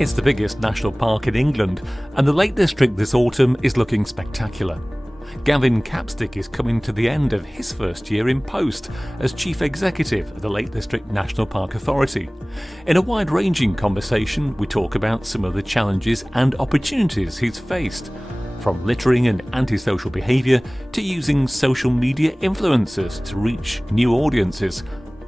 It's the biggest national park in England, and the Lake District this autumn is looking spectacular. Gavin Capstick is coming to the end of his first year in post as Chief Executive of the Lake District National Park Authority. In a wide-ranging conversation, we talk about some of the challenges and opportunities he's faced, from littering and antisocial behaviour to using social media influencers to reach new audiences,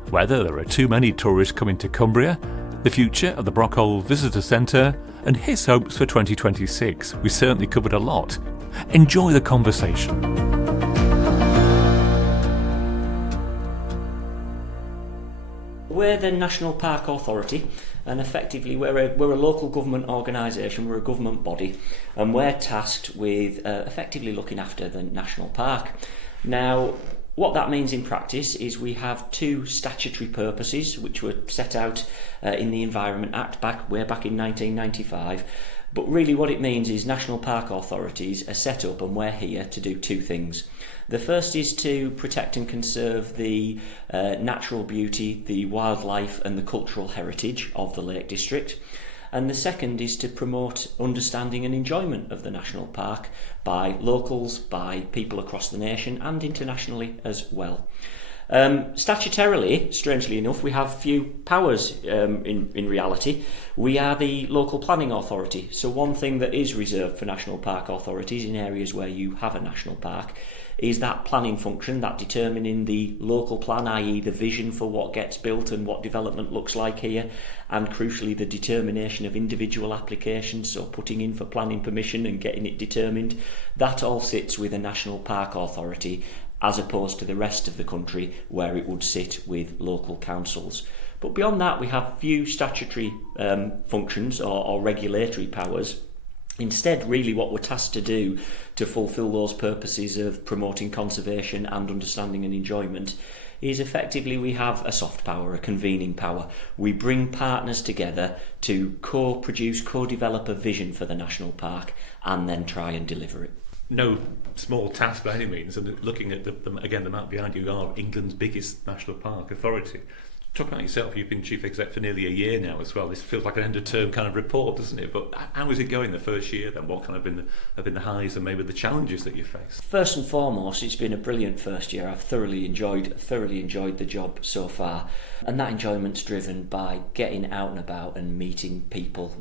whether there are too many tourists coming to Cumbria, the future of the Brockhole Visitor Centre, and his hopes for 2026. We certainly covered a lot. Enjoy the conversation. We're the National Park Authority, and effectively we're a local government organisation, we're a government body, and we're tasked with effectively looking after the national park. Now, what that means in practice is we have two statutory purposes which were set out in the Environment Act way back in 1995. But really what it means is national park authorities are set up and we're here to do two things. The first is to protect and conserve the natural beauty, the wildlife and the cultural heritage of the Lake District. And the second is to promote understanding and enjoyment of the national park by locals, by people across the nation and internationally as well. Statutorily, strangely enough, we have few powers in reality. We are the local planning authority. So one thing that is reserved for national park authorities in areas where you have a national park is that planning function, that determining the local plan, i.e. the vision for what gets built and what development looks like here, and crucially the determination of individual applications, so putting in for planning permission and getting it determined. That all sits with a national park authority, as opposed to the rest of the country where it would sit with local councils. But beyond that, we have few statutory functions or regulatory powers. Instead, really what we're tasked to do to fulfil those purposes of promoting conservation and understanding and enjoyment is effectively we have a soft power, a convening power. We bring partners together to co-produce, co-develop a vision for the national park and then try and deliver it. No small task by any means, and looking at the map behind you, are England's biggest national park authority. Talk about yourself, you've been Chief Exec for nearly a year now as well. This feels like an end of term kind of report, doesn't it? But how is it going the first year then? What kind of have been the highs and maybe the challenges that you faced? First and foremost, it's been a brilliant first year. I've thoroughly enjoyed the job so far. And that enjoyment's driven by getting out and about and meeting people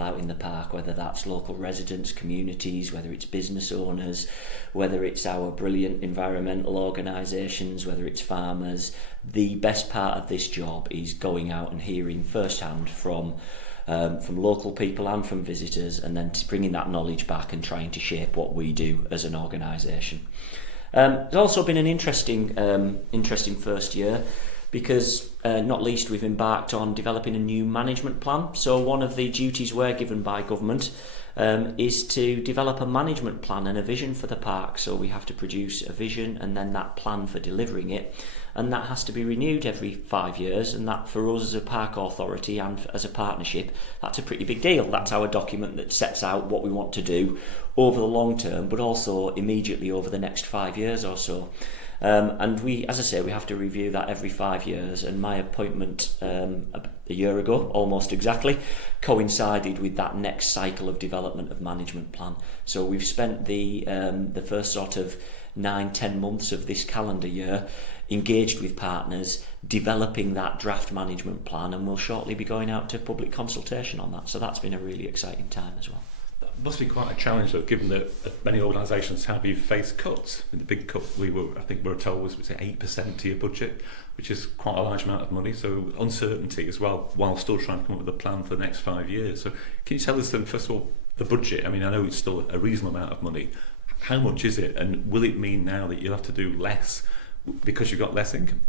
out in the park, whether that's local residents, communities, whether it's business owners, whether it's our brilliant environmental organisations, whether it's farmers. The best part of this job is going out and hearing firsthand from local people and from visitors, and then bringing that knowledge back and trying to shape what we do as an organisation. It's also been an interesting first year, because not least we've embarked on developing a new management plan. So one of the duties we're given by government is to develop a management plan and a vision for the park. So we have to produce a vision and then that plan for delivering it, and that has to be renewed every 5 years, and that for us as a park authority and as a partnership, that's a pretty big deal. That's our document that sets out what we want to do over the long term, but also immediately over the next 5 years or so. And we, as I say, we have to review that every 5 years, and my appointment a year ago, almost exactly, coincided with that next cycle of development of management plan. So we've spent the first sort of 9-10 months of this calendar year engaged with partners, developing that draft management plan, and we'll shortly be going out to public consultation on that. So that's been a really exciting time as well. Must be quite a challenge though, given that many organisations have you faced cuts. And the big cut we were told was 8% to your budget, which is quite a large amount of money. So uncertainty as well, while still trying to come up with a plan for the next 5 years. So can you tell us then, first of all, the budget? I mean, I know it's still a reasonable amount of money. How much is it, and will it mean now that you'll have to do less because you've got less income?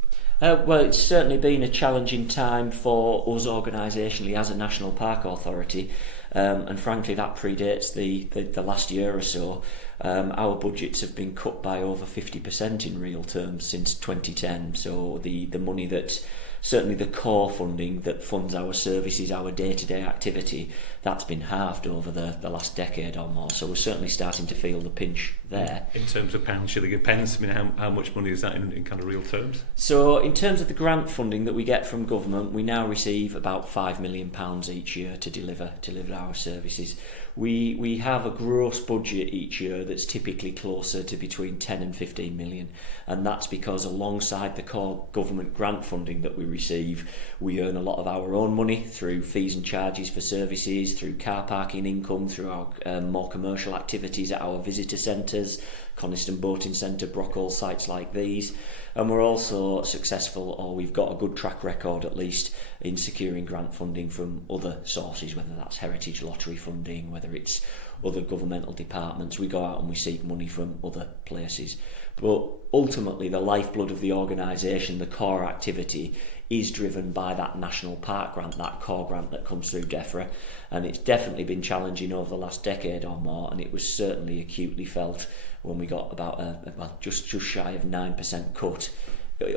Well, it's certainly been a challenging time for us organisationally as a National Park Authority, and frankly that predates the last year or so. Our budgets have been cut by over 50% in real terms since 2010, so the money that certainly the core funding that funds our services, our day-to-day activity, that's been halved over the last decade or more. So we're certainly starting to feel the pinch there. In terms of pounds, shilling and pence, I mean, how much money is that in kind of real terms? So in terms of the grant funding that we get from government, we now receive about £5 million each year to deliver our services. We have a gross budget each year that's typically closer to between 10 and 15 million, and that's because alongside the core government grant funding that we receive, we earn a lot of our own money through fees and charges for services, through car parking income, through our more commercial activities at our visitor centres, Coniston Boating Centre, Brockhall, sites like these. And we're also successful, or we've got a good track record at least, in securing grant funding from other sources, whether that's Heritage Lottery funding, whether it's other governmental departments. We go out and we seek money from other places. But ultimately, the lifeblood of the organisation, the core activity, is driven by that National Park grant, that core grant that comes through DEFRA. And it's definitely been challenging over the last decade or more, and it was certainly acutely felt when we got about just shy of 9% cut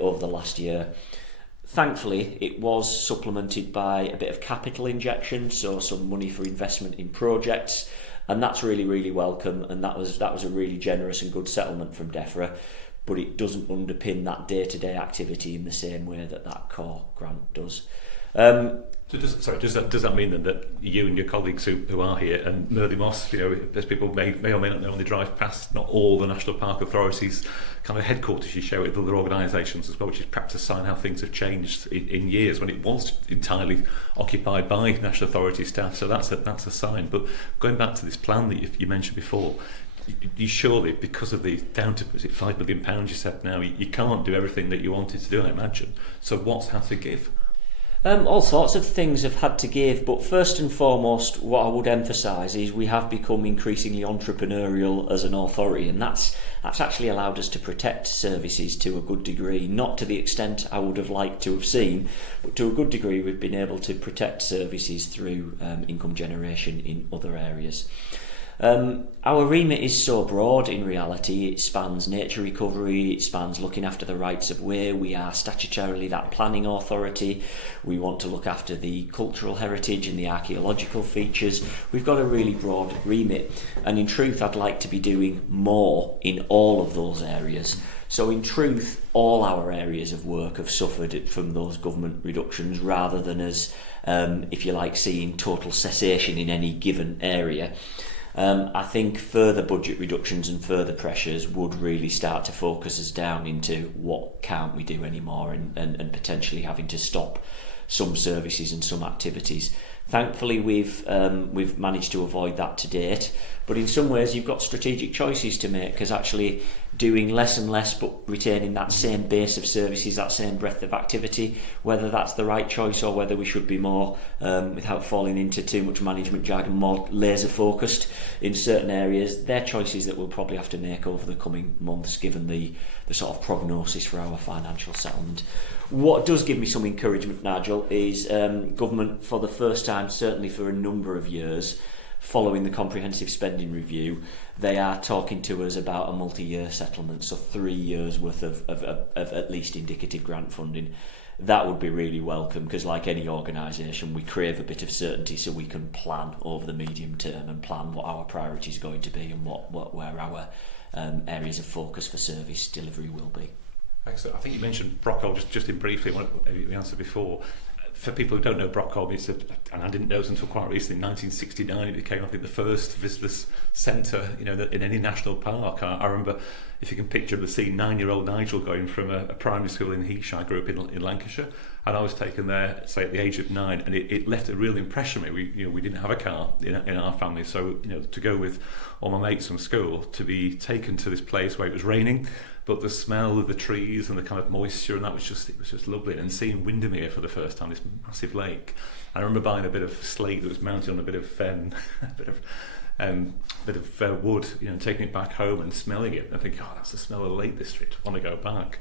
over the last year. Thankfully, it was supplemented by a bit of capital injection, so some money for investment in projects, and that's really, really welcome, and that was a really generous and good settlement from DEFRA, but it doesn't underpin that day-to-day activity in the same way that core grant does. So does that mean then that you and your colleagues who are here, and Merley Moss, as people may or may not know when they drive past, not all the National Park Authorities kind of headquarters, you share it with other organisations as well, which is perhaps a sign how things have changed in years when it was entirely occupied by National Authority staff. So that's a sign. But going back to this plan that you mentioned before, you surely, because of the down to £5 million you said now, you can't do everything that you wanted to do, I imagine. So what's had to give? All sorts of things have had to give, but first and foremost, what I would emphasise is we have become increasingly entrepreneurial as an authority, and that's actually allowed us to protect services to a good degree, not to the extent I would have liked to have seen, but to a good degree we've been able to protect services through income generation in other areas. Our remit is so broad in reality. It spans nature recovery, it spans looking after the rights of way. We are statutorily that planning authority. We want to look after the cultural heritage and the archaeological features. We've got a really broad remit, and in truth I'd like to be doing more in all of those areas. So in truth, all our areas of work have suffered from those government reductions rather than as, if you like, seeing total cessation in any given area. I think further budget reductions and further pressures would really start to focus us down into what can't we do anymore, and potentially having to stop some services and some activities. Thankfully, we've managed to avoid that to date, but in some ways you've got strategic choices to make, because actually doing less and less but retaining that same base of services, that same breadth of activity, whether that's the right choice or whether we should be more, without falling into too much management jargon, more laser focused in certain areas, they're choices that we'll probably have to make over the coming months given the sort of prognosis for our financial settlement. What does give me some encouragement, Nigel, is government for the first time, certainly for a number of years, following the comprehensive spending review, they are talking to us about a multi-year settlement, so 3 years worth of at least indicative grant funding. That would be really welcome, because like any organisation, we crave a bit of certainty so we can plan over the medium term and plan what our priority is going to be and where our areas of focus for service delivery will be. Excellent. I think you mentioned Brockhall just in briefly, what you answered before. For people who don't know Brockhall, and I didn't know it until quite recently, in 1969 it became, I think, the first visitors centre, in any national park. I remember, if you can picture the scene, 9-year-old Nigel going from a primary school in Heash. I grew up in Lancashire, and I was taken there, say, at the age of 9, and it left a real impression on me. We didn't have a car in our family, so to go with all my mates from school, to be taken to this place where it was raining, but the smell of the trees and the kind of moisture, and it was just lovely. And seeing Windermere for the first time, this massive lake. I remember buying a bit of slate that was mounted on a bit of wood, and taking it back home and smelling it. And I think, that's the smell of the Lake District. I want to go back.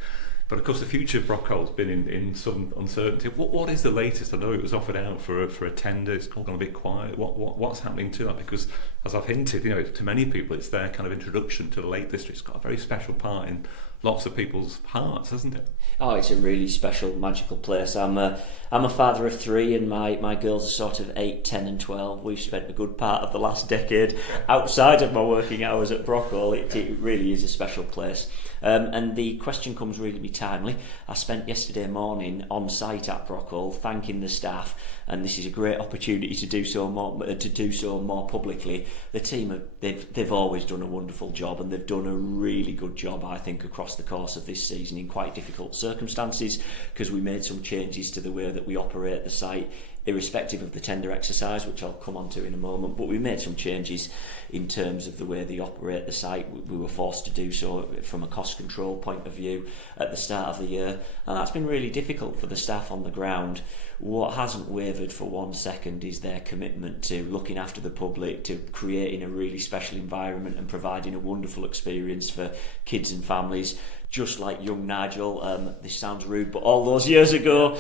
But of course, the future of Brockhall's been in some uncertainty. What is the latest? I know it was offered out for a tender. It's all gone a bit quiet. What's happening to that? Because, as I've hinted, to many people, it's their kind of introduction to the Lake District. It's got a very special part in lots of people's hearts, hasn't it? Oh, it's a really special, magical place. I'm a father of 3, and my girls are sort of 8, 10 and 12. We've spent a good part of the last decade outside of my working hours at Brockhall. It really is a special place. And the question comes really timely. I spent yesterday morning on site at Brockhall thanking the staff, and this is a great opportunity to do so more publicly. The team they've always done a wonderful job, and they've done a really good job, I think, across the course of this season in quite difficult circumstances, because we made some changes to the way that we operate the site, irrespective of the tender exercise, which I'll come on to in a moment. But we made some changes in terms of the way they operate the site. We were forced to do so from a cost control point of view at the start of the year, and that's been really difficult for the staff on the ground. What hasn't wavered for 1 second is their commitment to looking after the public, to creating a really special environment and providing a wonderful experience for kids and families. Just like young Nigel, this sounds rude, but all those years ago,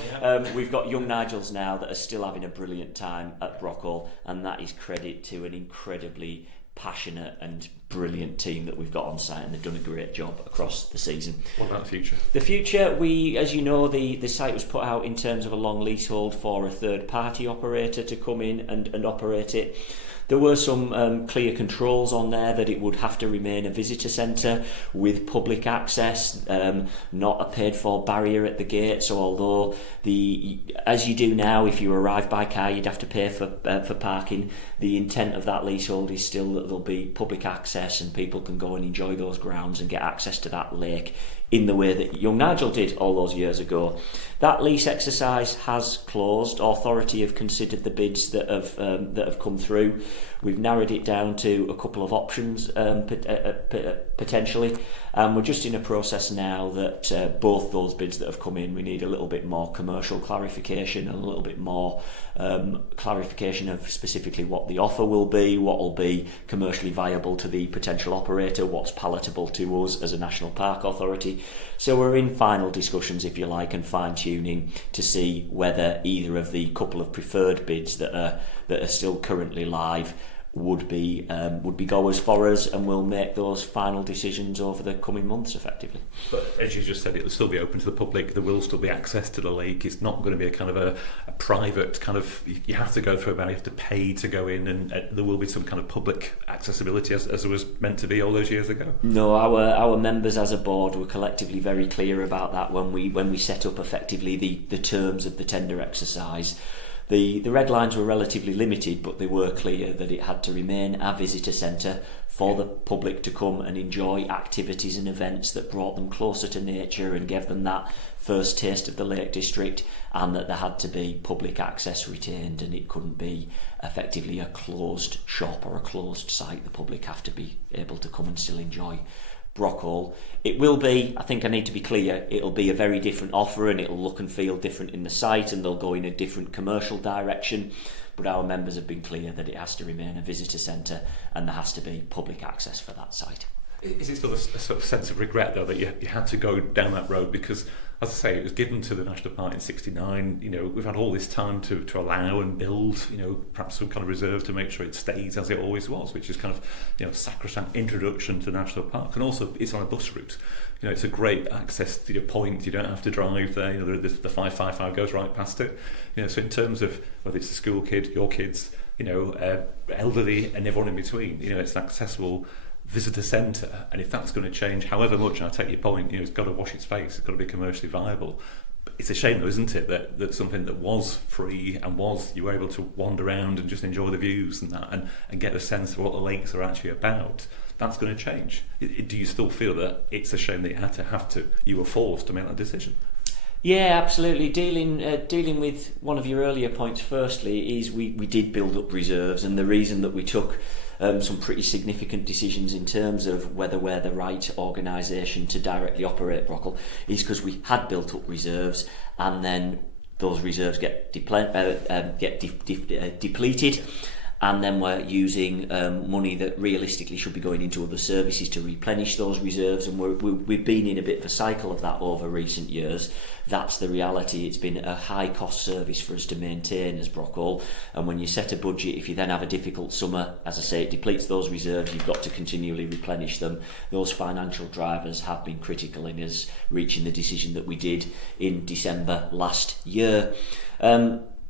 we've got young Nigels now that are still having a brilliant time at Brockhall, and that is credit to an incredibly passionate and brilliant team that we've got on site, and they've done a great job across the season. What about the future? The future, as you know, the site was put out in terms of a long leasehold for a third-party operator to come in and operate it. There were some clear controls on there that it would have to remain a visitor centre with public access, not a paid-for barrier at the gate. So although as you do now, if you arrive by car, you'd have to pay for parking, the intent of that leasehold is still that there'll be public access and people can go and enjoy those grounds and get access to that lake in the way that young Nigel did all those years ago. That lease exercise has closed. Authority have considered the bids that have come through. We've narrowed it down to a couple of options potentially. We're just in a process now that both those bids that have come in, we need a little bit more commercial clarification and a little bit more clarification of specifically what the offer will be, what will be commercially viable to the potential operator, what's palatable to us as a National Park Authority. So we're in final discussions, if you like, and fine-tuning to see whether either of the couple of preferred bids that are still currently live would be goers for us, and we'll make those final decisions over the coming months effectively. But as you just said, it will still be open to the public. There will still be access to the lake. It's not going to be a kind of a private kind of, you have to go through it, you have to pay to go in, and there will be some kind of public accessibility as there was meant to be all those years ago. No, our members as a board were collectively very clear about that when we set up effectively the terms of the tender exercise. The red lines were relatively limited, but they were clear that it had to remain a visitor centre for the public to come and enjoy activities and events that brought them closer to nature and gave them that first taste of the Lake District, and that there had to be public access retained, and it couldn't be effectively a closed shop or a closed site. The public have to be able to come and still enjoy Brockhall. It will be, I think I need to be clear, it'll be a very different offer, and it'll look and feel different in the site, and they'll go in a different commercial direction, but our members have been clear that it has to remain a visitor centre and there has to be public access for that site. Is it still a sort of sense of regret, though, that you had to go down that road? Because, as I say, it was given to the National Park in '69. You know, we've had all this time to allow and build, you know, perhaps some kind of reserve to make sure it stays as it always was, which is kind of, you know, sacrosanct introduction to the National Park. And also, it's on a bus route. You know, it's a great access to your point. You don't have to drive there. You know, the 555 goes right past it. You know, so in terms of whether it's a school kid, your kids, you know, elderly, and everyone in between, you know, it's an accessible visitor centre, and if that's going to change however much, and I take your point, you know, it's got to wash its face, it's got to be commercially viable. But it's a shame though, isn't it, that something that was free and you were able to wander around and just enjoy the views and that, and get a sense of what the lakes are actually about, that's going to change. Do you still feel that it's a shame that you were forced to make that decision? Yeah, absolutely. Dealing with one of your earlier points firstly is we did build up reserves, and the reason that we took some pretty significant decisions in terms of whether we're the right organisation to directly operate Brockhall is because we had built up reserves, and then those reserves get depleted, and then we're using money that realistically should be going into other services to replenish those reserves, and we've been in a bit of a cycle of that over recent years. That's the reality. It's been a high cost service for us to maintain as Brockhall, and when you set a budget, if you then have a difficult summer, as I say, it depletes those reserves. You've got to continually replenish them. Those financial drivers have been critical in us reaching the decision that we did in December last year.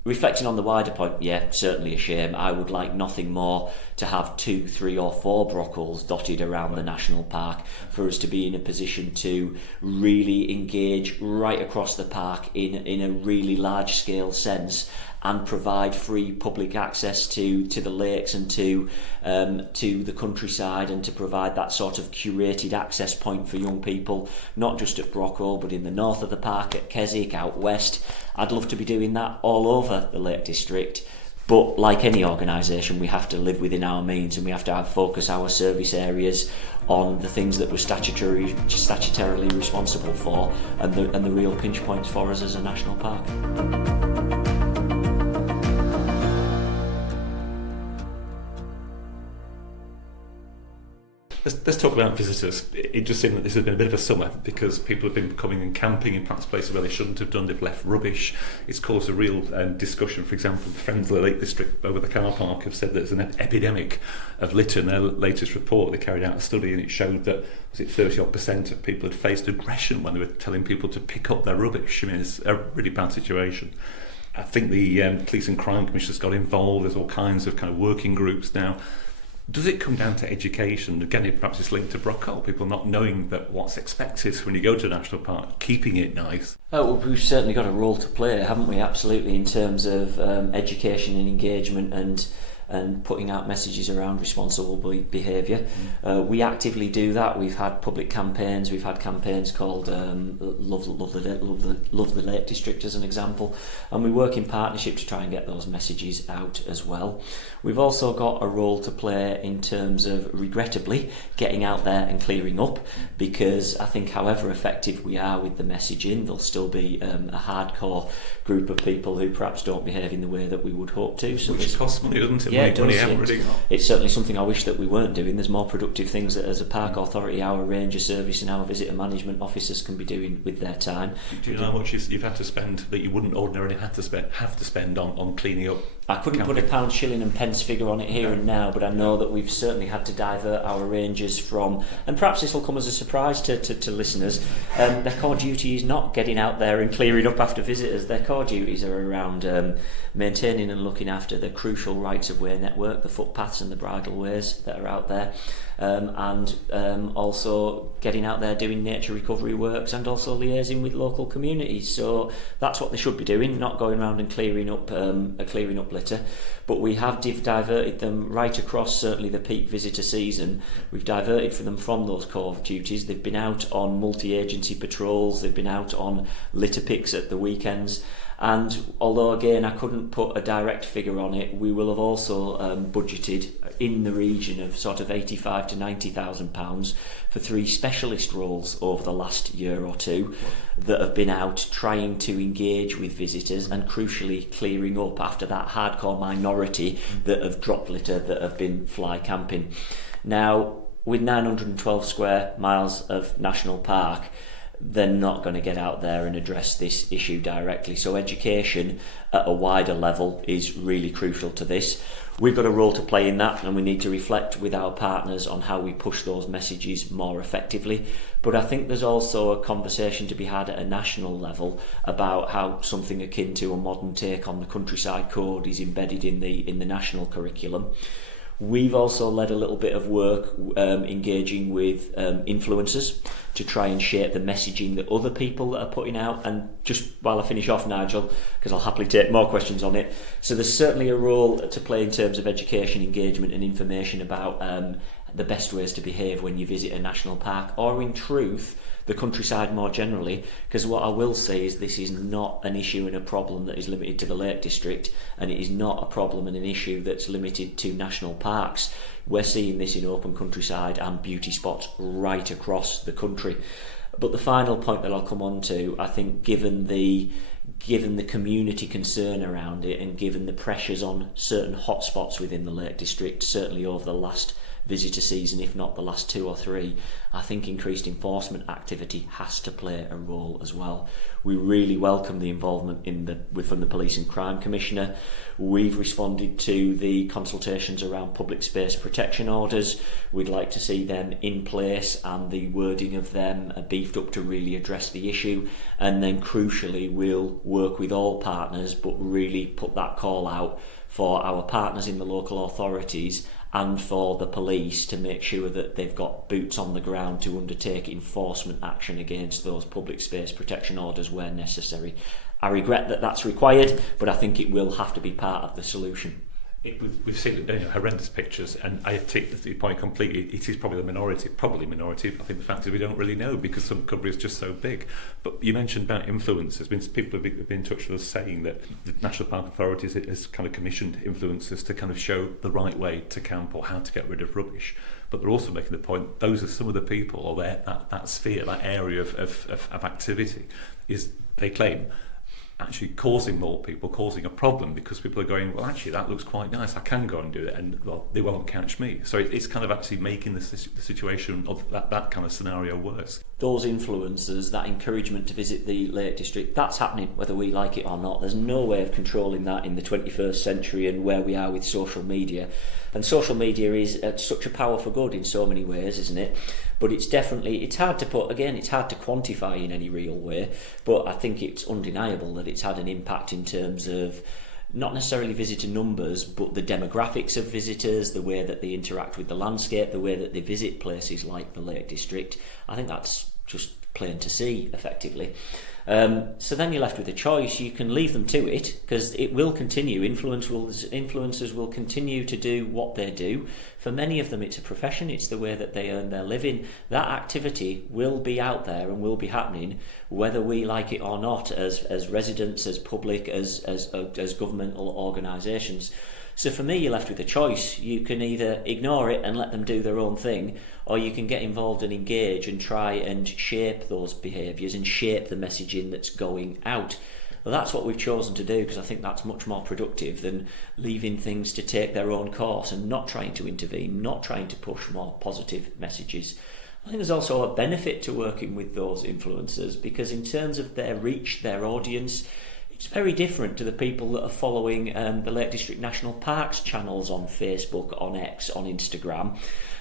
Reflecting on the wider point, yeah, certainly a shame. I would like nothing more to have 2, 3 or 4 Brockhalls dotted around the national park, for us to be in a position to really engage right across the park in a really large scale sense, and provide free public access to the lakes and to the countryside, and to provide that sort of curated access point for young people, not just at Brockhall but in the north of the park, at Keswick, out west. I'd love to be doing that all over the Lake District, but like any organisation, we have to live within our means, and we have to focus our service areas on the things that we're statutorily responsible for, and the real pinch points for us as a national park. Let's talk about visitors. It just seemed that this has been a bit of a summer, because people have been coming and camping in perhaps places where they shouldn't have done. They've left rubbish. It's caused a real discussion. For example, the Friends of the Lake District over the car park have said that there's an epidemic of litter. In their latest report, they carried out a study, and it showed that 30% of people had faced aggression when they were telling people to pick up their rubbish. I mean, it's a really bad situation. I think the Police and Crime Commissioner's got involved. There's all kinds of kind of working groups now. Does it come down to education? Again, perhaps it's linked to Brockhall, people not knowing that what's expected when you go to a national park, keeping it nice. Oh, well, we've certainly got a role to play, haven't we? Absolutely, in terms of education and engagement, and putting out messages around responsible behaviour. We actively do that. We've had public campaigns. We've had campaigns called Love the Lake District, as an example, and we work in partnership to try and get those messages out as well. We've also got a role to play in terms of, regrettably, getting out there and clearing up, because I think however effective we are with the messaging, there'll still be a hardcore group of people who perhaps don't behave in the way that we would hope to. So which costs money, doesn't it? Yeah, it does. It's certainly something I wish that we weren't doing. There's more productive things that, as a park authority, our ranger service and our visitor management officers can be doing with their time. Do you know how much you've had to spend that you wouldn't ordinarily have to spend on cleaning up? I couldn't put a pound, shilling and pence figure on it here and now, but I know that we've certainly had to divert our rangers from, and perhaps this will come as a surprise to listeners, their core duty is not getting out there and clearing up after visitors. Their core duties are around maintaining and looking after the crucial rights of way network, the footpaths and the bridleways that are out there, and also getting out there doing nature recovery works, and also liaising with local communities. So that's what they should be doing, not going around and clearing up litter. But we have diverted them right across certainly the peak visitor season. We've diverted for them from those core duties. They've been out on multi-agency patrols, they've been out on litter picks at the weekends, and although again I couldn't put a direct figure on it, we will have also budgeted in the region of sort of £85,000 to £90,000 for 3 specialist roles over the last year or two that have been out trying to engage with visitors and crucially clearing up after that hardcore minority that have dropped litter, that have been fly camping. Now, with 912 square miles of national park, they're not going to get out there and address this issue directly. So education at a wider level is really crucial to this. We've got a role to play in that, and we need to reflect with our partners on how we push those messages more effectively. But I think there's also a conversation to be had at a national level about how something akin to a modern take on the Countryside Code is embedded in the national curriculum. We've also led a little bit of work engaging with influencers to try and shape the messaging that other people are putting out. And just while I finish off, Nigel, because I'll happily take more questions on it, so there's certainly a role to play in terms of education, engagement and information about the best ways to behave when you visit a national park, or in truth the countryside more generally, because what I will say is this is not an issue and a problem that is limited to the Lake District, and it is not a problem and an issue that's limited to national parks. We're seeing this in open countryside and beauty spots right across the country. But the final point that I'll come on to, I think given the given the community concern around it and given the pressures on certain hotspots within the Lake District, certainly over the last visitor season, if not the last 2 or 3, I think increased enforcement activity has to play a role as well. We really welcome the involvement from the Police and Crime Commissioner. We've responded to the consultations around public space protection orders. We'd like to see them in place and the wording of them beefed up to really address the issue. And then crucially, we'll work with all partners, but really put that call out for our partners in the local authorities and for the police to make sure that they've got boots on the ground to undertake enforcement action against those public space protection orders where necessary. I regret that that's required, but I think it will have to be part of the solution. We've seen horrendous pictures, and I take the point completely. It is probably the minority. I think the fact is we don't really know because some Cumbria is just so big. But you mentioned about influencers. People have been in touch with us saying that the National Park Authorities has kind of commissioned influencers to kind of show the right way to camp or how to get rid of rubbish. But they're also making the point those are some of the people or that sphere, that area of activity is, they claim, actually causing a problem because people are going, well, actually that looks quite nice, I can go and do it, and well, they won't catch me. So it's kind of actually making the situation of that kind of scenario worse. Those influencers, that encouragement to visit the Lake District, that's happening whether we like it or not. There's no way of controlling that in the 21st century and where we are with social media. And social media is such a power for good in so many ways, isn't it? But it's hard to quantify in any real way, but I think it's undeniable that it's had an impact in terms of not necessarily visitor numbers, but the demographics of visitors, the way that they interact with the landscape, the way that they visit places like the Lake District. I think that's just plain to see, effectively. So then you're left with a choice. You can leave them to it, because it will continue. Influencers will continue to do what they do. For many of them, it's a profession. It's the way that they earn their living. That activity will be out there and will be happening, whether we like it or not, as residents, as public, as governmental organisations. So for me, you're left with a choice. You can either ignore it and let them do their own thing, or you can get involved and engage and try and shape those behaviours and shape the messaging that's going out. Well, that's what we've chosen to do, because I think that's much more productive than leaving things to take their own course and not trying to intervene, not trying to push more positive messages. I think there's also a benefit to working with those influencers, because in terms of their reach, their audience, it's very different to the people that are following the Lake District National Parks channels on Facebook, on X, on Instagram.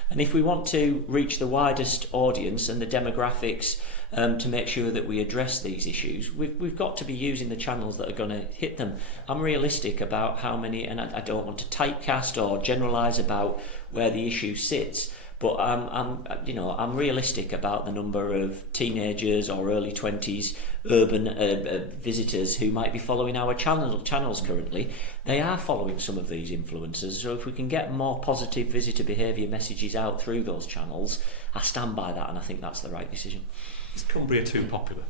And if we want to reach the widest audience and the demographics to make sure that we address these issues, we've got to be using the channels that are going to hit them. I'm realistic about how many, and I don't want to typecast or generalise about where the issue sits, but I'm realistic about the number of teenagers or early 20s urban visitors who might be following our channels currently. They are following some of these influencers, so if we can get more positive visitor behaviour messages out through those channels, I stand by that, and I think that's the right decision. Is Cumbria too popular?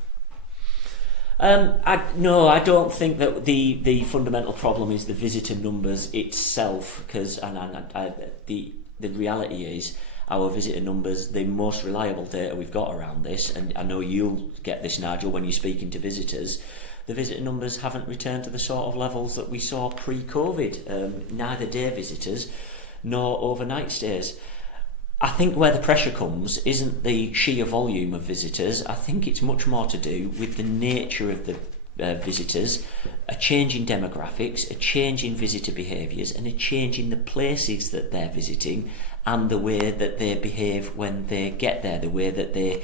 No, I don't think that the fundamental problem is the visitor numbers itself, because the reality is our visitor numbers, the most reliable data we've got around this, and I know you'll get this, Nigel, when you're speaking to visitors, the visitor numbers haven't returned to the sort of levels that we saw pre-COVID, neither day visitors nor overnight stays. I think where the pressure comes isn't the sheer volume of visitors. I think it's much more to do with the nature of the visitors, a change in demographics, a change in visitor behaviours, and a change in the places that they're visiting and the way that they behave when they get there, the way that they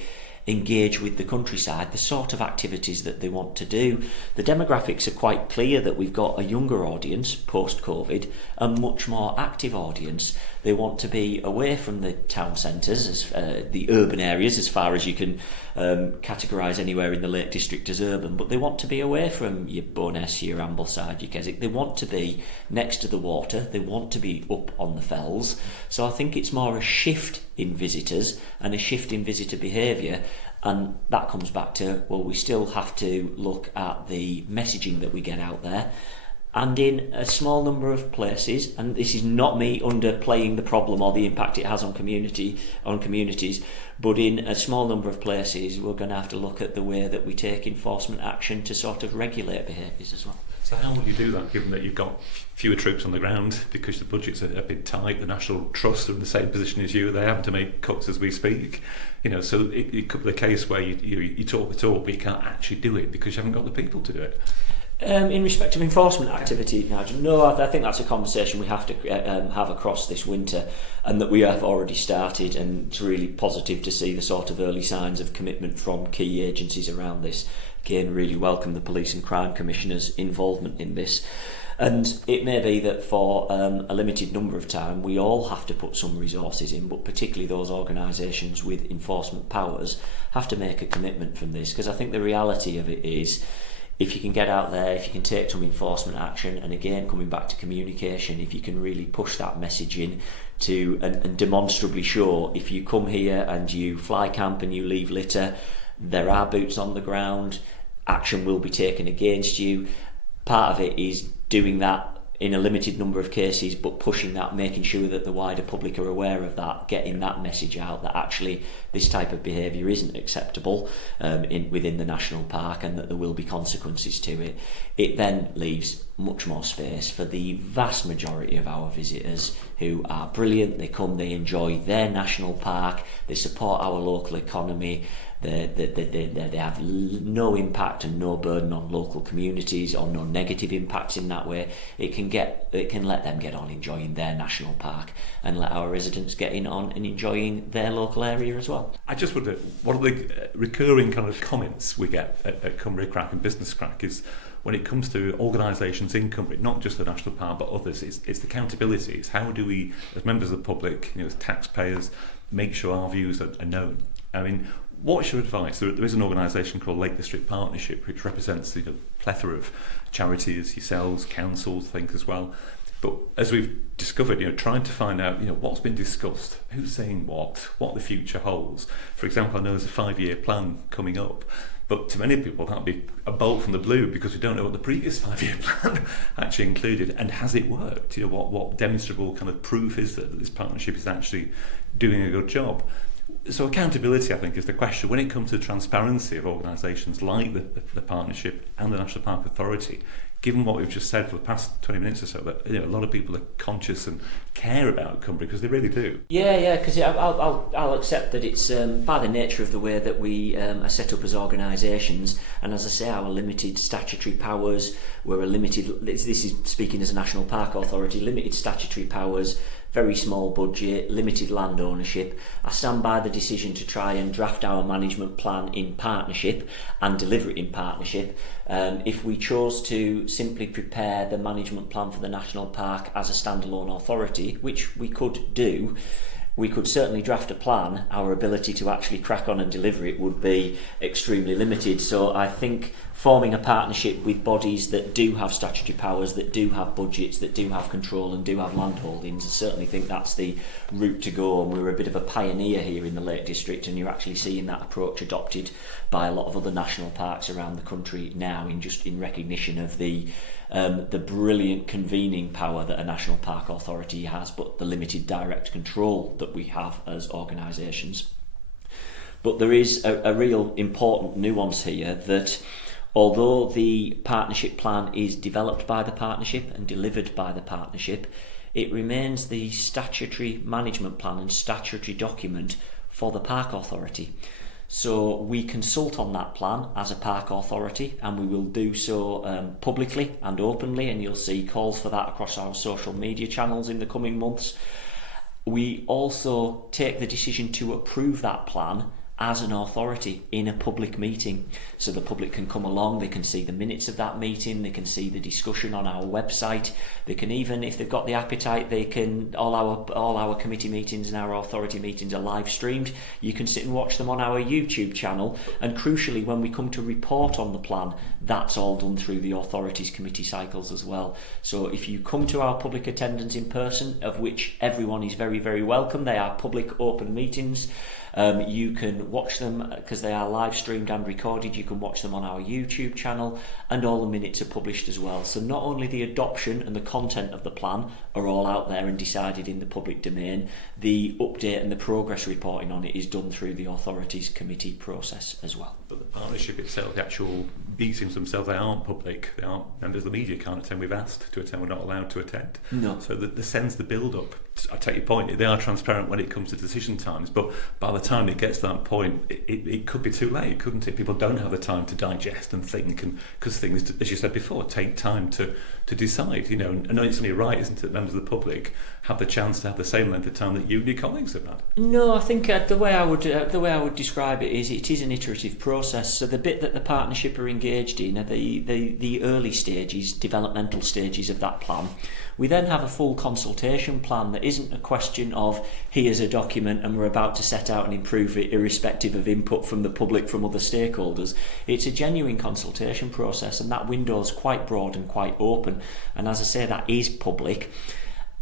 engage with the countryside, the sort of activities that they want to do. The demographics are quite clear that we've got a younger audience post-COVID, a much more active audience. They want to be away from the town centres, the urban areas, as far as you can categorise anywhere in the Lake District as urban, but they want to be away from your Bowness, your Ambleside, your Keswick. They want to be next to the water, they want to be up on the fells. So I think it's more a shift in visitors and a shift in visitor behaviour, and that comes back to, well, we still have to look at the messaging that we get out there. And in a small number of places, and this is not me underplaying the problem or the impact it has on communities, but in a small number of places we're going to have to look at the way that we take enforcement action to sort of regulate behaviours as well. So how will you do that, given that you've got fewer troops on the ground because the budget's a bit tight? The National Trust are in the same position as you; they're having to make cuts as we speak. So it could be the case where you talk the talk, but you can't actually do it because you haven't got the people to do it. In respect of enforcement activity, Nigel, no, I think that's a conversation we have to have across this winter, and that we have already started, and it's really positive to see the sort of early signs of commitment from key agencies around this. Again, really welcome the Police and Crime Commissioner's involvement in this. And it may be that for a limited number of time we all have to put some resources in, but particularly those organisations with enforcement powers have to make a commitment from this, because I think the reality of it is, if you can get out there, if you can take some enforcement action, and again coming back to communication, if you can really push that message in to and demonstrably show, if you come here and you fly camp and you leave litter, there are boots on the ground, action will be taken against you. Part of it is doing that in a limited number of cases, but pushing that, making sure that the wider public are aware of that, getting that message out that actually this type of behaviour isn't acceptable within the national park, and that there will be consequences to it. It then leaves much more space for the vast majority of our visitors who are brilliant. They come, they enjoy their national park, they support our local economy. They have no impact and no burden on local communities, or no negative impacts in that way. It can let them get on enjoying their national park, and let our residents get on and enjoying their local area as well. I just wonder, one of the recurring kind of comments we get at Cymru Crack and Business Crack is, when it comes to organisations in Cymru, not just the National Park but others, it's accountability. It's how do we, as members of the public, as taxpayers, make sure our views are known. I mean, what's your advice? There is an organisation called Lake District Partnership, which represents the plethora of charities, yourselves, councils, I think as well. But as we've discovered, trying to find out, what's been discussed, who's saying what the future holds. For example, I know there's a 5-year plan coming up, but to many people that'll be a bolt from the blue, because we don't know what the previous 5-year plan actually included, and has it worked? What demonstrable kind of proof is that this partnership is actually doing a good job? So accountability, I think, is the question. When it comes to transparency of organisations like the partnership and the National Park Authority, given what we've just said for the past 20 minutes or so, that a lot of people are conscious and care about Cumbria, because they really do. Yeah, because I'll accept that it's by the nature of the way that we are set up as organisations, and as I say, our limited statutory powers. We're a limited. This is speaking as a National Park Authority. Limited statutory powers. Very small budget, limited land ownership. I stand by the decision to try and draft our management plan in partnership and deliver it in partnership. If we chose to simply prepare the management plan for the National Park as a standalone authority, which we could do, we could certainly draft a plan. Our ability to actually crack on and deliver it would be extremely limited. So I think forming a partnership with bodies that do have statutory powers, that do have budgets, that do have control and do have land holdings, I certainly think that's the route to go. And we're a bit of a pioneer here in the Lake District, and you're actually seeing that approach adopted by a lot of other national parks around the country now, in recognition of the brilliant convening power that a National Park Authority has, but the limited direct control that we have as organisations. But there is a real important nuance here, that although the partnership plan is developed by the partnership and delivered by the partnership, it remains the statutory management plan and statutory document for the Park Authority. So we consult on that plan as a park authority, and we will do so publicly and openly, and you'll see calls for that across our social media channels in the coming months. We also take the decision to approve that plan as an authority in a public meeting, so the public can come along, they can see the minutes of that meeting, they can see the discussion on our website, they can even, if they've got the appetite, they can, all our committee meetings and our authority meetings are live streamed. You can sit and watch them on our YouTube channel, and crucially, when we come to report on the plan, that's all done through the authorities committee cycles as well. So if you come to our public attendance in person, of which everyone is very, very welcome, they are public open meetings, you can watch them because they are live streamed and recorded. You can watch them on our YouTube channel, and all the minutes are published as well. So not only the adoption and the content of the plan are all out there and decided in the public domain, the update and the progress reporting on it is done through the authorities committee process as well. But the partnership itself, the actual meetings themselves, they aren't public. They aren't, members of the media can't attend. We've asked to attend, we're not allowed to attend. No. So the sense, the build-up, I take your point, they are transparent when it comes to decision times, but by the time it gets to that point, it could be too late, couldn't it? People don't have the time to digest and think, and because things, as you said before, take time to decide, you know, and it's only right, isn't it, that members of the public have the chance to have the same length of time that you and your colleagues have had? No, I think the way I would describe it is an iterative process. So the bit that the partnership are engaged in are the early stages, developmental stages of that plan. We then have a full consultation plan that isn't a question of here's a document and we're about to set out and improve it irrespective of input from the public, from other stakeholders. It's a genuine consultation process, and that window is quite broad and quite open, and as I say, that is public.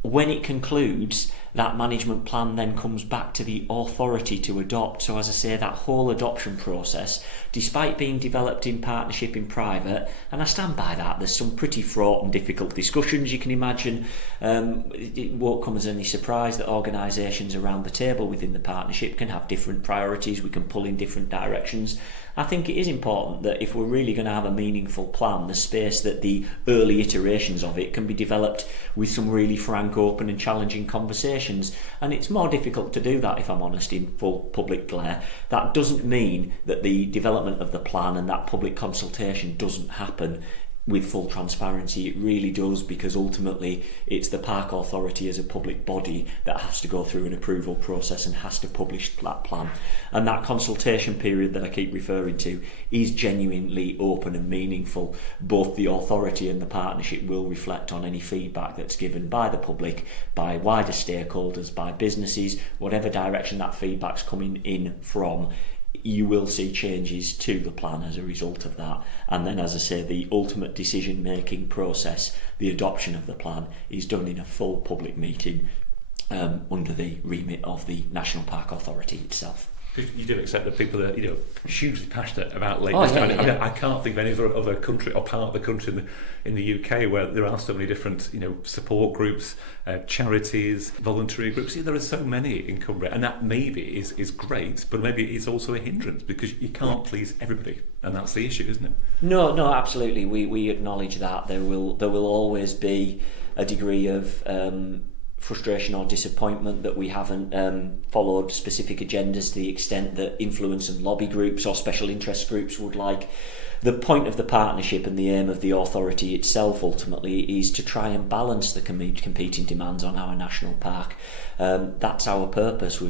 When it concludes, that management plan then comes back to the authority to adopt. So as I say, that whole adoption process, despite being developed in partnership in private, and I stand by that, there's some pretty fraught and difficult discussions, you can imagine. It won't come as any surprise that organisations around the table within the partnership can have different priorities, we can pull in different directions. I think it is important that if we're really going to have a meaningful plan, the space that the early iterations of it can be developed with some really frank, open and challenging conversations. And it's more difficult to do that, if I'm honest, in full public glare. That doesn't mean that the development of the plan and that public consultation doesn't happen with full transparency. It really does, because ultimately it's the park authority as a public body that has to go through an approval process and has to publish that plan. And that consultation period that I keep referring to is genuinely open and meaningful. Both the authority and the partnership will reflect on any feedback that's given by the public, by wider stakeholders, by businesses, whatever direction that feedback's coming in from. You will see changes to the plan as a result of that. And then, as I say, the ultimate decision making process, the adoption of the plan, is done in a full public meeting under the remit of the National Park Authority itself. You do accept that people are, hugely passionate about Lake Oh, District. yeah, yeah. I can't think of any other country or part of the country in the UK where there are so many different, support groups, charities, voluntary groups. There are so many in Cumbria, and that maybe is great, but maybe it's also a hindrance because you can't please everybody, and that's the issue, isn't it? No, absolutely. We acknowledge that there will always be a degree of frustration or disappointment that we haven't followed specific agendas to the extent that influence and lobby groups or special interest groups would like. The point of the partnership and the aim of the authority itself ultimately is to try and balance the competing demands on our national park. That's our purpose.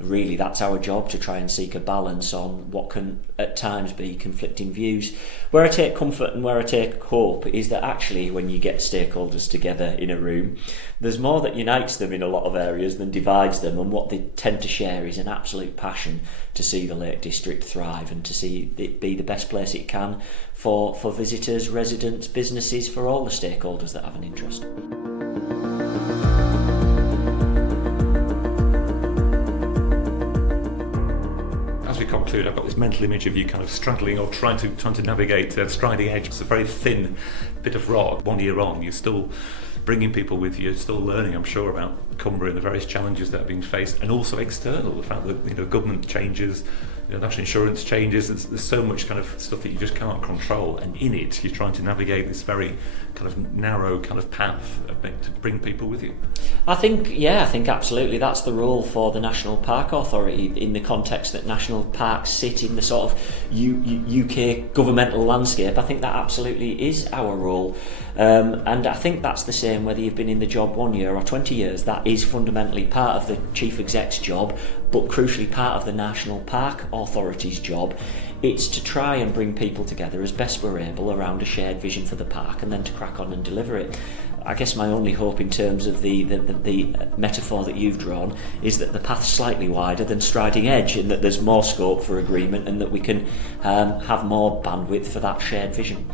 Really, that's our job, to try and seek a balance on what can at times be conflicting views. Where I take comfort and where I take hope is that actually when you get stakeholders together in a room, there's more that unites them in a lot of areas than divides them, and what they tend to share is an absolute passion to see the Lake District thrive and to see it be the best place it can for visitors, residents, businesses, for all the stakeholders that have an interest. As we conclude, I've got this mental image of you kind of straddling or trying to navigate the striding edge. It's a very thin bit of rock. 1 year on, you're still bringing people with you, still learning, I'm sure, about Cumbria and the various challenges that are being faced, and also external, the fact that government changes, national insurance changes. There's so much kind of stuff that you just can't control, and in it you're trying to navigate this very kind of narrow kind of path to bring people with you. I think absolutely that's the role for the National Park Authority in the context that national parks sit in the sort of UK governmental landscape. I think that absolutely is our role, and I think that's the same whether you've been in the job 1 year or 20 years. That is fundamentally part of the Chief Exec's job, but crucially part of the National Park Authority's job. It's to try and bring people together as best we're able around a shared vision for the park, and then to crack on and deliver it. I guess my only hope in terms of the metaphor that you've drawn is that the path's slightly wider than striding edge, and that there's more scope for agreement, and that we can have more bandwidth for that shared vision.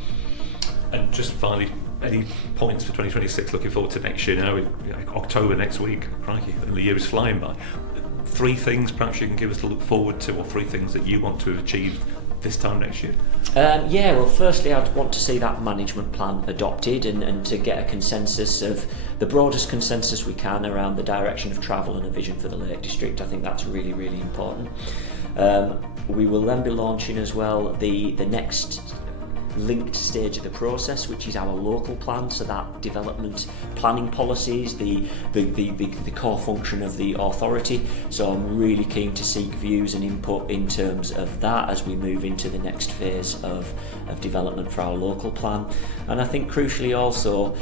And just finally, any points for 2026, looking forward to next year now? October next week, crikey, and the year is flying by. 3 things perhaps you can give us to look forward to, or 3 things that you want to have achieved this time next year? Well, firstly, I'd want to see that management plan adopted and to get a consensus of the broadest consensus we can around the direction of travel and a vision for the Lake District. I think that's really, really important. We will then be launching as well the next linked stage of the process, which is our local plan, so that development planning policies, the core function of the authority. So I'm really keen to seek views and input in terms of that as we move into the next phase of development for our local plan. And I think crucially also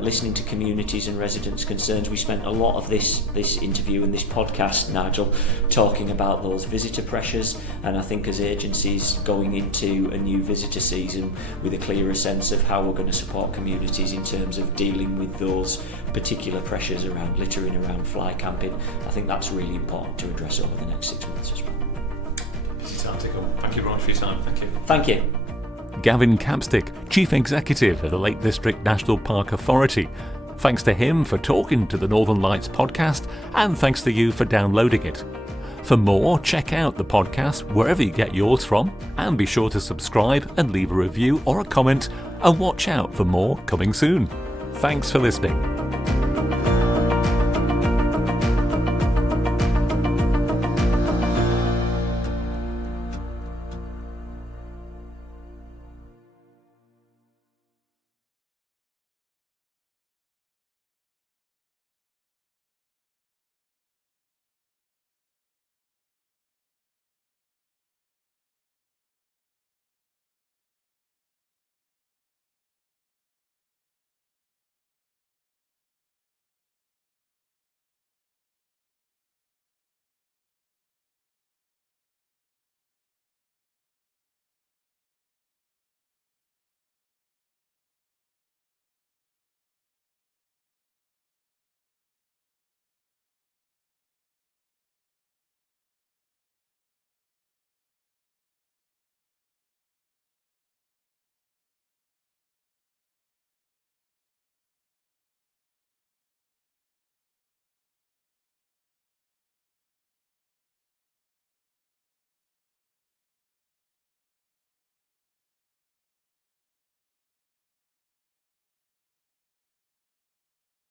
listening to communities and residents' concerns. We spent a lot of this interview and this podcast, Nigel, talking about those visitor pressures, and I think as agencies going into a new visitor season with a clearer sense of how we're going to support communities in terms of dealing with those particular pressures around littering, around fly camping, I think that's really important to address over the next 6 months as well. Busy time to come. Thank you very much for your time. Thank you. Thank you. Gavin Capstick, Chief Executive of the Lake District National Park Authority. Thanks to him for talking to the Northern Lights podcast, and thanks to you for downloading it. For more, check out the podcast wherever you get yours from, and be sure to subscribe and leave a review or a comment, and watch out for more coming soon. Thanks for listening.